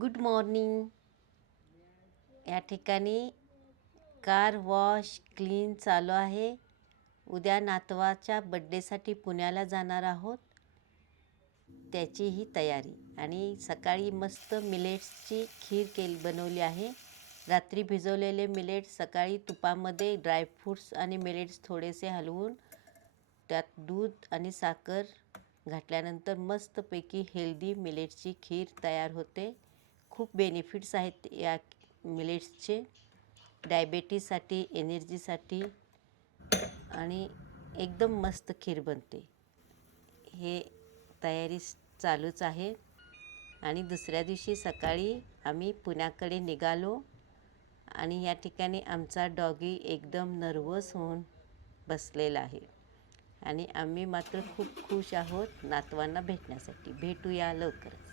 Good morning या ठिकाणी car wash clean चालू आहे. उद्या नातवाच्या बड्डेसाठी पुण्याला जाणार आहोत. त्याची ही तयारी. आणि सकाळी मस्त मिलेट्सची खीर केली बनवली आहे. रात्री भिजवलेले मिलेट्स सकाळी तुपामध्ये ड्रायफ्रूट्स आणि मिलेट्स थोडेसे हलवून त्यात दूध आणि साखर घातल्यानंतर मस्तपैकी हेल्दी मिलेट्सची खीर तयार होते. खूप बेनिफिट्स आहेत या मिलेट्सचे डायबेटीसाठी एनर्जीसाठी आणि एकदम मस्त खीर बनते. हे तयारी चालूच आहे. आणि दुसऱ्या दिवशी सकाळी आम्ही पुण्याकडे निघालो आणि या ठिकाणी आमचा डॉगी एकदम नर्वस होऊन बसलेला आहे. आणि आम्ही मात्र खूप खुश आहोत नातवांना भेटण्यासाठी. भेटूया लवकरच.